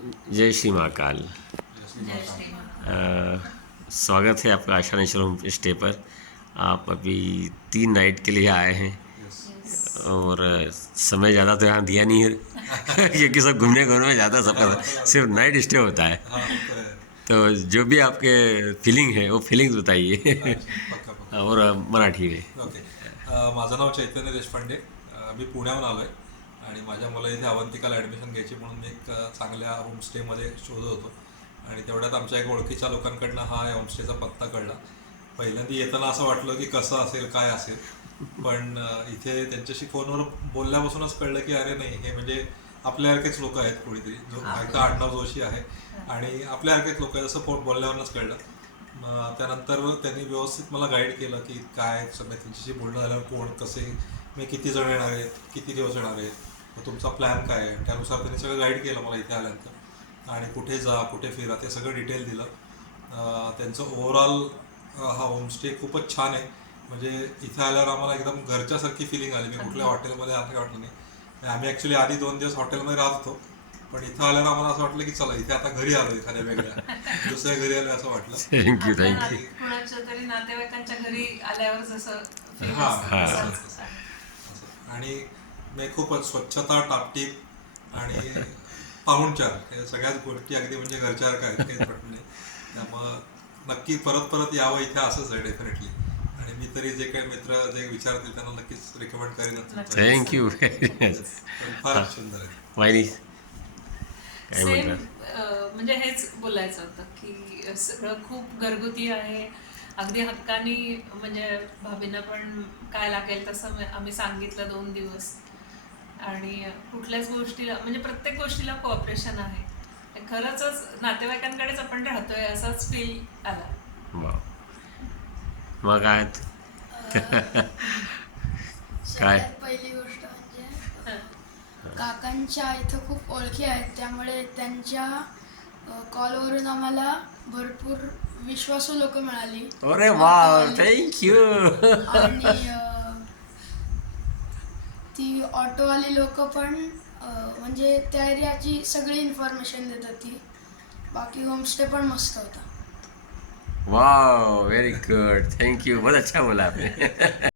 जय श्री महाकाल। जय श्री स्वागत है आपका आशा नेचुरल होम स्टे पर। आप अभी 3 नाइट के लिए आए हैं और समय ज़्यादा तो यहाँ दिया नहीं है क्योंकि सब घूमने घूमने में ज़्यादा सबका सिर्फ नाइट स्टे होता है। तो जो भी आपके फीलिंग है वो फीलिंग्स बताइए और मराठी में। ओके. माझं नाव चैतन्य देशपांडे. मी पुण्याहून आलो आहे आणि माझ्या मला इथे अवंतिकाला ॲडमिशन घ्यायची म्हणून मी एक चांगल्या होमस्टेमध्ये शोधत होतो आणि तेवढ्यात आमच्या एक ओळखीच्या लोकांकडनं हा होमस्टेचा पत्ता कळला. पहिल्यांदा येताना असं वाटलं की कसं असेल काय असेल, पण इथे त्यांच्याशी फोनवर बोलल्यापासूनच कळलं की अरे नाही, हे म्हणजे आपल्यासारखेच लोक आहेत. कोणीतरी जो एकदा आडनाव जोशी आहे आणि आपल्यासारखेच लोक आहेत असं बोलल्यावरच कळलं. त्यानंतर त्यांनी व्यवस्थित मला गाईड केलं की काय सगळं त्यांच्याशी बोलणं झाल्यावर कोण कसे, मी किती जण येणार आहेत, किती दिवस येणार आहेत, मग तुमचा प्लॅन काय आहे. त्यानुसार त्यांनी सगळं गाईड केलं मला इथे आल्यानंतर आणि कुठे जा कुठे फिरा ते सगळं डिटेल दिलं. त्यांचं ओव्हरऑल हा होमस्टे खूपच छान आहे. म्हणजे इथे आल्यावर आम्हाला एकदम घरच्यासारखी फिलिंग आली. मी कुठल्या हॉटेलमध्ये असं वाटलं नाही. आम्ही ॲक्च्युली आधी 2 दिवस हॉटेलमध्ये राहत होतो, पण इथं आल्यावर आम्हाला असं वाटलं की चला इथे आता घरी आलो, एखाद्या वेगळ्या दुसऱ्या घरी आलो असं वाटलं. Thank you thank you. कुणाच्या तरी नातेवाईकांच्या घरी आल्यावर जसं feel हां, असतं हां. तसंच. आणि मी खूपच स्वच्छता टापटीप आणि पाहुणचार या सगळ्याच गोष्टी अगदी म्हणजे घरच्यासारखं आहेत, काहीच वाटत नाही. त्यामुळं नक्की परत परत यावं इथे असंच आहे डेफिनेटली. आणि मी तरी जे काही मित्र जे विचारतील त्यांना नक्कीच रिकमेंड करेनच. थँक्यू. पण फारच सुंदर आहे. वाहिनी काय सेम म्हणतात? म्हणजे हेच बोलायचं होतं की सगळं खूप घरगुती आहे, अगदी हक्कानी. म्हणजे भाभींना पण काय लागेल तसं आम्ही सांगितलं 2 दिवस. आणि कुठल्याच गोष्टीला म्हणजे प्रत्येक गोष्टीला कोऑपरेशन आहे. खरंच नातेवाईकांकडेच आपण राहतोय असाच फील आला. वा, मग काय काय सगळ्यात पहिली गोष्ट म्हणजे काकांच्या इथं खूप ओळखी आहेत, त्यामुळे त्यांच्या कॉलवरून आम्हाला भरपूर विश्वासू लोक मिळाली. अरे वा, थँक्यू. आणि ती ऑटोवाली लोक पण म्हणजे त्या एरियाची सगळी इन्फॉर्मेशन देतात ती. बाकी होमस्टे पण मस्त होता. वाह, वेरी गुड, थैंक यू, बहुत अच्छा बोला आपने.